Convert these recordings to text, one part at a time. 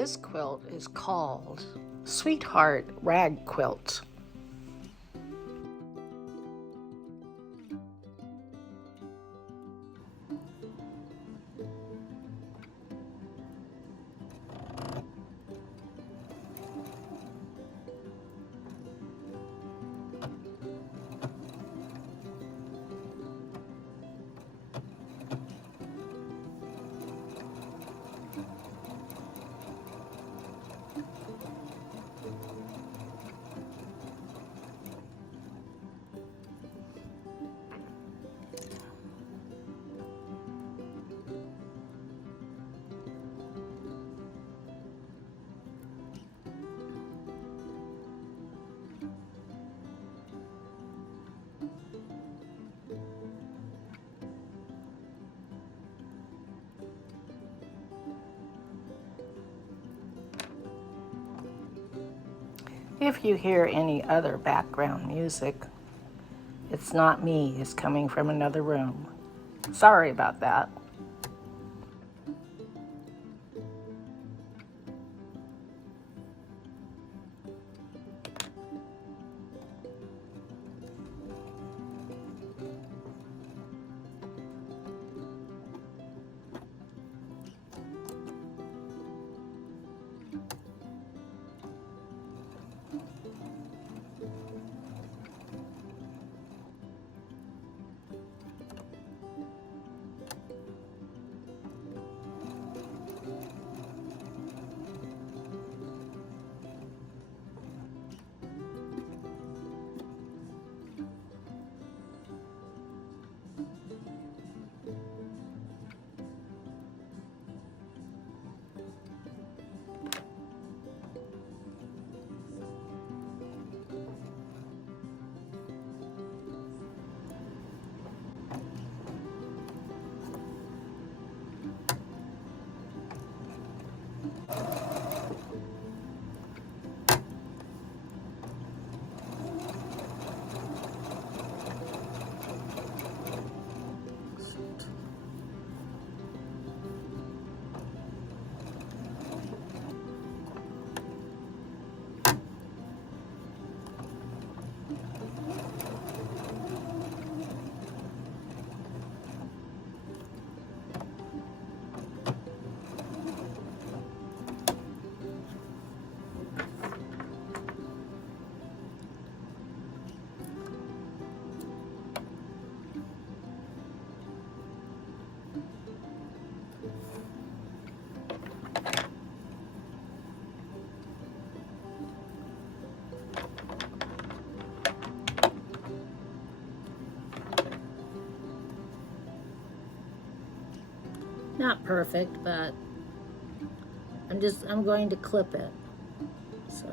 This quilt is called Sweetheart Rag Quilt. If you hear any other background music, it's not me, it's coming from another room. Sorry about that. Not perfect, but I'm going to clip it. So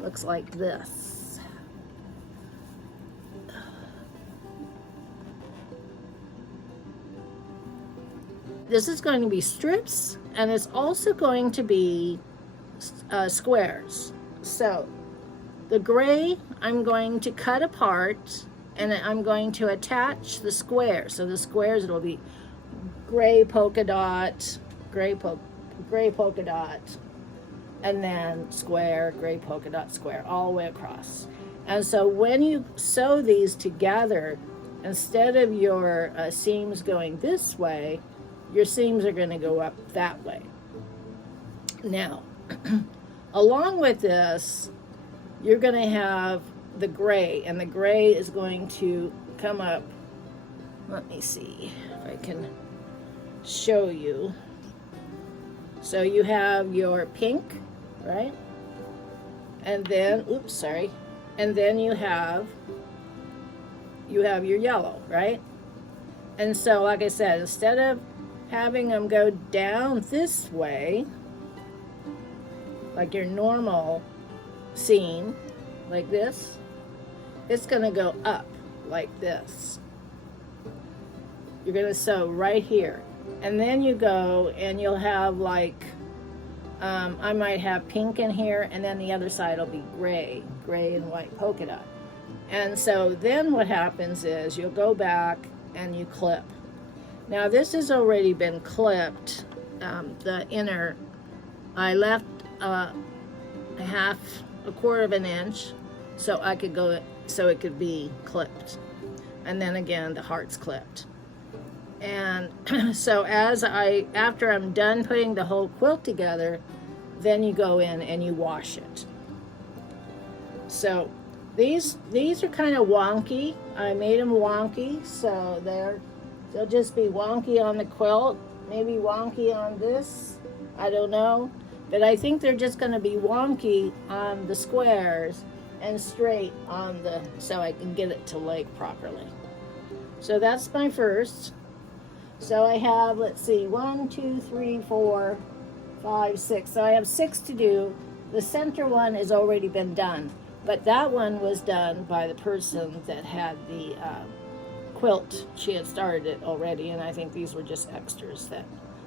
looks like this. This is going to be strips, and it's also going to be squares. So the gray I'm going to cut apart, and I'm going to attach the squares. So the squares, it'll be gray polka dot, gray polka dot, and then square, gray polka dot, square, all the way across. And so when you sew these together, instead of your seams going this way, your seams are going to go up that way. Now, along with this, you're going to have the gray, and the gray is going to come up. Let me see if I can show you. So you have your pink, right? And then, oops, sorry. And then you have your yellow, right? And so, like I said, instead of having them go down this way, like your normal seam, like this, it's gonna go up like this. You're gonna sew right here. And then you go and you'll have like, I might have pink in here, and then the other side will be gray and white polka dot. And so then what happens is you'll go back and you clip. Now this has already been clipped, the inner I left a quarter of an inch so I could go, so it could be clipped. And then again, the heart's clipped. And so after I'm done putting the whole quilt together, then you go in and you wash it. So these are kind of wonky. I made them wonky, so they'll just be wonky on the quilt, maybe wonky on this, I don't know. But I think they're just going to be wonky on the squares and straight on so I can get it to lay properly. So that's my first. So I have, let's see, 1, 2, 3, 4, 5, 6. So I have 6 to do. The center one has already been done, but that one was done by the person that had the quilt. She had started it already, and I think these were just extras that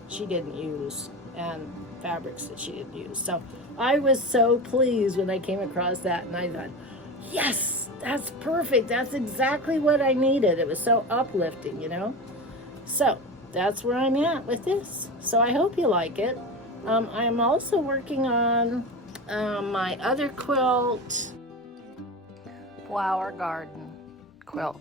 she didn't use and fabrics that she didn't use. So I was so pleased when I came across that, and I thought, yes, that's perfect. That's exactly what I needed. It was so uplifting, you know? So that's where I'm at with this. So I hope you like it. I'm also working on my other quilt, flower garden quilt.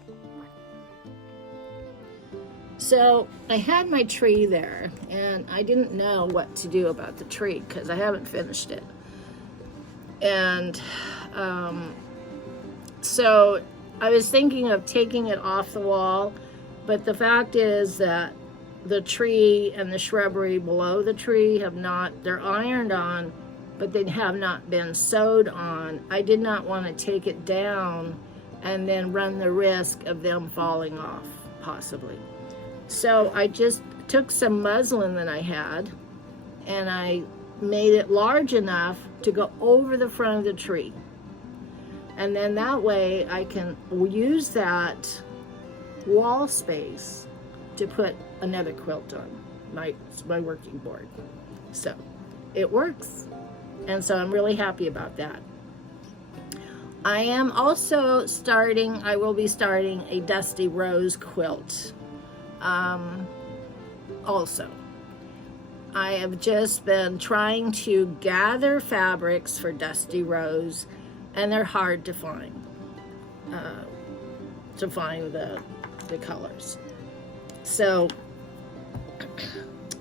So I had my tree there, and I didn't know what to do about the tree because I haven't finished it. And so I was thinking of taking it off the wall, but the fact is that the tree and the shrubbery below the tree they're ironed on, but they have not been sewed on. I did not want to take it down and then run the risk of them falling off, possibly. So I just took some muslin that I had, and I made it large enough to go over the front of the tree. And then that way I can use that wall space to put another quilt on my working board. So it works. And so I'm really happy about that. I am also I will be starting a Dusty Rose quilt. Also, I have just been trying to gather fabrics for Dusty Rose, and they're hard to find the colors. So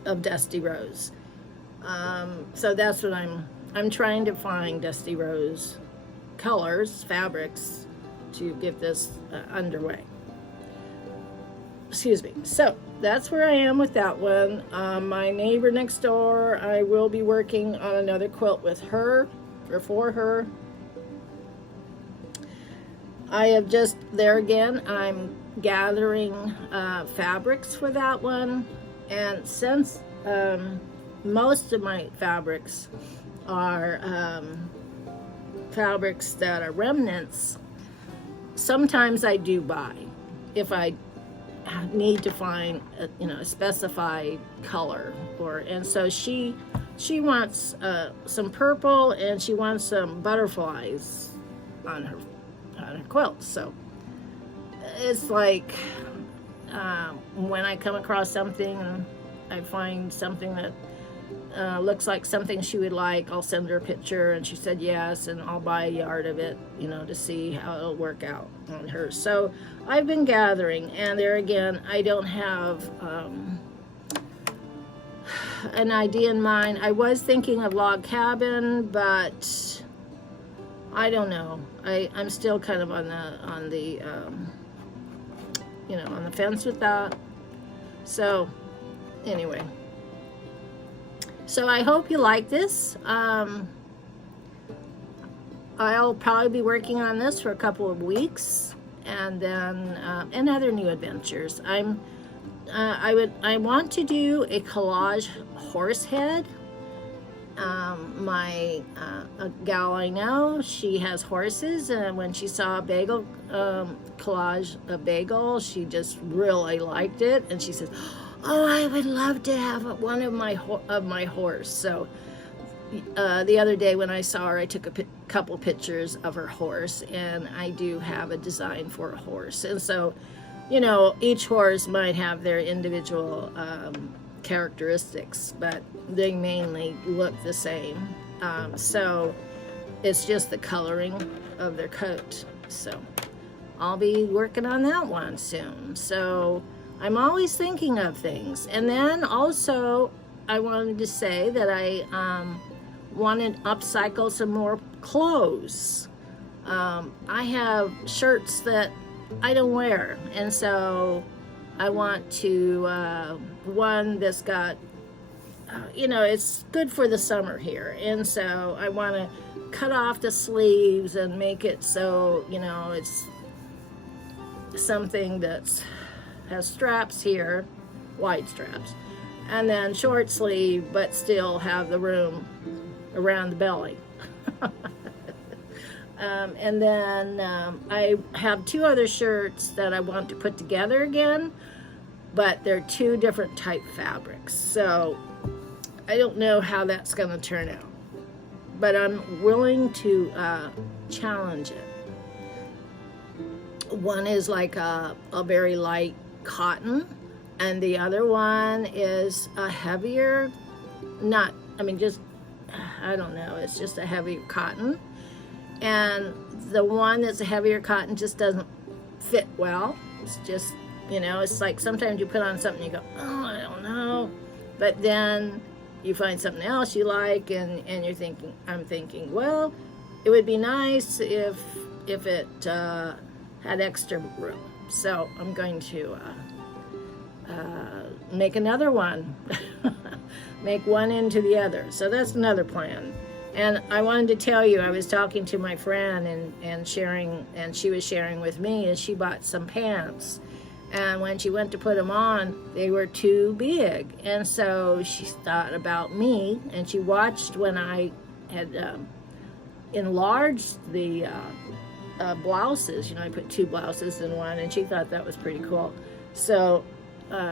of Dusty Rose. So that's what I'm trying to find Dusty Rose colors, fabrics, to get this underway. Excuse me. So that's where I am with that one. My neighbor next door, I will be working on another quilt with her, or for her. I have just, there again, I'm gathering fabrics for that one. And since most of my fabrics are fabrics that are remnants, sometimes I do buy if I need to find a specified color, and so she wants some purple, and she wants some butterflies on her quilt. So it's like when I come across something and I find something that looks like something she would like, I'll send her a picture, and she said yes, and I'll buy a yard of it, to see how it'll work out on her. So I've been gathering, and there again, I don't have an idea in mind. I was thinking of log cabin, but I don't know. I'm still kind of on the fence with that. So anyway. So I hope you like this. I'll probably be working on this for a couple of weeks, and then and other new adventures. I want to do a collage horse head. My a gal I know, she has horses, and when she saw a bagel collage, a bagel, she just really liked it, and she says, "Oh, I would love to have one of my horse." So the other day when I saw her, I took a couple pictures of her horse, and I do have a design for a horse. And so, each horse might have their individual characteristics, but they mainly look the same. So it's just the coloring of their coat. So I'll be working on that one soon. So I'm always thinking of things. And then also I wanted to say that I wanted to upcycle some more clothes. I have shirts that I don't wear, and so I want to one that's got you know, it's good for the summer here, and so I want to cut off the sleeves and make it so, you know, it's something that's has straps here, wide straps, and then short sleeve, but still have the room around the belly. And then I have two other shirts that I want to put together again, but they're two different type fabrics. So I don't know how that's going to turn out, but I'm willing to challenge it. One is like a very light cotton, and the other one is a heavier, not, I mean, just, I don't know, it's just a heavier cotton. And the one that's a heavier cotton just doesn't fit well. It's just, you know, it's like sometimes you put on something and you go, oh, I don't know. But then you find something else you like, and you're thinking, I'm thinking, well, it would be nice if it had extra room. So I'm going to make another one, make one into the other. So that's another plan. And I wanted to tell you, I was talking to my friend and sharing, and she was sharing with me, and she bought some pants. And when she went to put them on, they were too big. And so she thought about me, and she watched when I had enlarged the blouses. You know, I put two blouses in one, and she thought that was pretty cool. So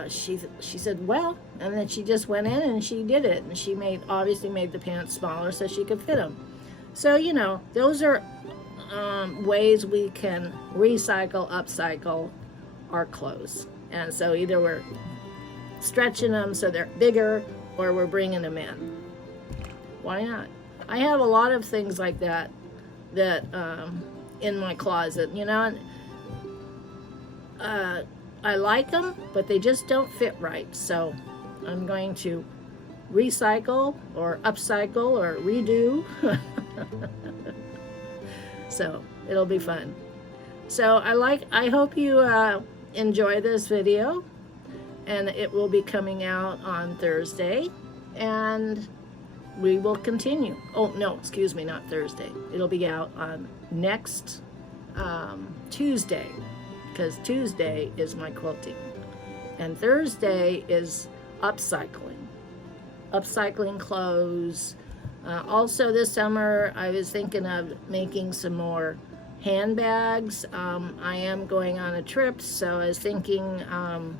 she said, well, and then she just went in and she did it, and she obviously made the pants smaller so she could fit them. So, you know, those are ways we can recycle, upcycle our clothes. And so either we're stretching them so they're bigger, or we're bringing them in. Why not? I have a lot of things like that in my closet, you know. I like them, but they just don't fit right. So I'm going to recycle or upcycle or redo. So it'll be fun. So I hope you enjoy this video, and it will be coming out on Thursday, and we will continue. Oh no, excuse me, not Thursday. It'll be out on next Tuesday, because Tuesday is my quilting, and Thursday is upcycling clothes. Also this summer I was thinking of making some more handbags. I am going on a trip, so I was thinking of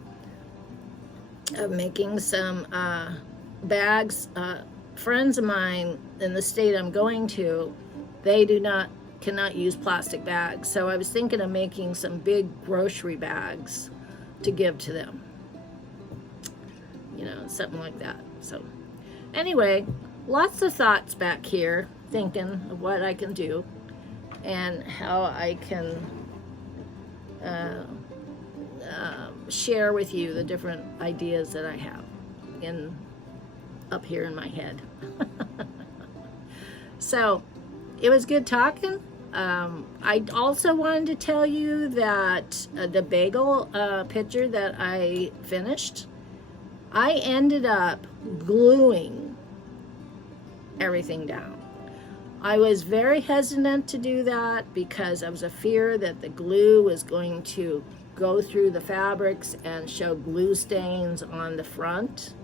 making some bags. Friends of mine in the state I'm going to, they cannot use plastic bags, so I was thinking of making some big grocery bags to give to them, you know, something like that. So anyway, lots of thoughts back here, thinking of what I can do and how I can share with you the different ideas that I have up here in my head. So it was good talking. I also wanted to tell you that the bagel picture that I finished, I ended up gluing everything down. I was very hesitant to do that because I was a fear that the glue was going to go through the fabrics and show glue stains on the front.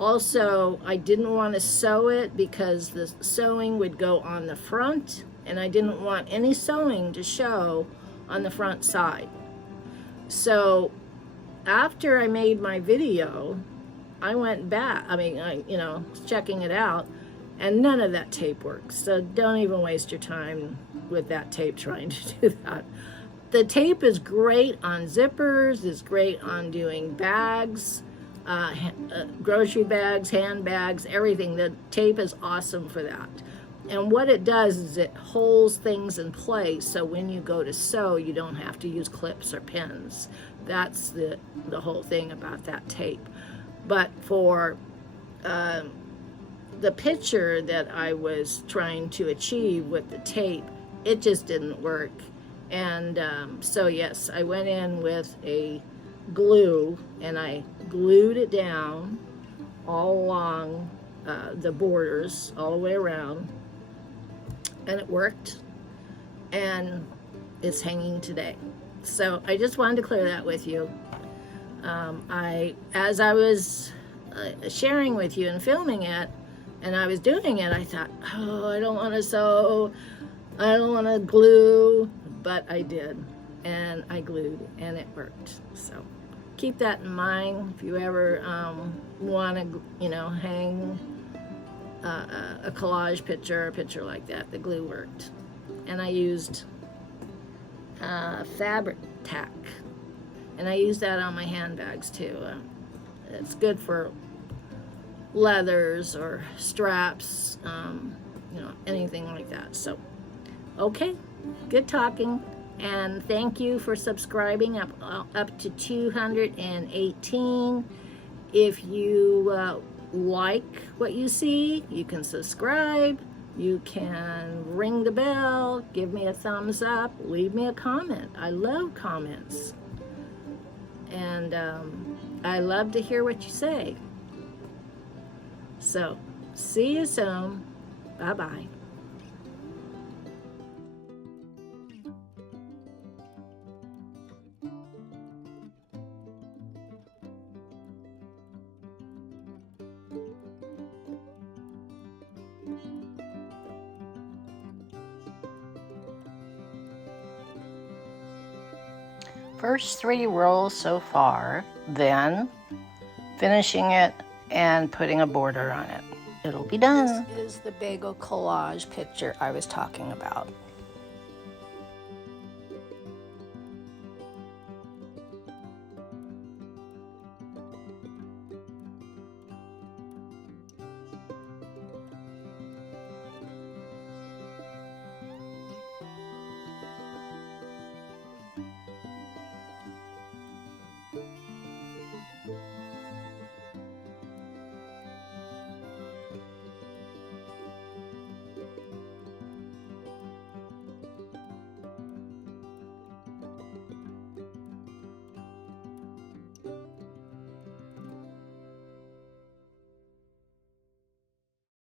Also, I didn't want to sew it because the sewing would go on the front, and I didn't want any sewing to show on the front side. So after I made my video, I went back, you know, checking it out, and none of that tape works. So don't even waste your time with that tape trying to do that. The tape is great on zippers, it's great on doing bags, grocery bags, handbags, everything. The tape is awesome for that. And what it does is it holds things in place, so when you go to sew, you don't have to use clips or pins. That's the whole thing about that tape. But for the picture that I was trying to achieve with the tape, it just didn't work. And so yes, I went in with a glue and I glued it down all along the borders, all the way around, and it worked, and it's hanging today. So I just wanted to clear that with you. As I was sharing with you and filming it, and I was doing it, I thought, oh, I don't want to sew, I don't want to glue, but I did, and I glued, and it worked. So keep that in mind if you ever want to, hang a collage picture, a picture like that. The glue worked, and I used fabric tack, and I use that on my handbags too. It's good for leathers or straps, anything like that. So, okay, good talking, and thank you for subscribing up to 218. If you like what you see, you can subscribe, you can ring the bell, give me a thumbs up, leave me a comment. I love comments, and I love to hear what you say. So, see you soon. Bye-bye. First 3 rows so far, then finishing it and putting a border on it. It'll be done. This is the bagel collage picture I was talking about.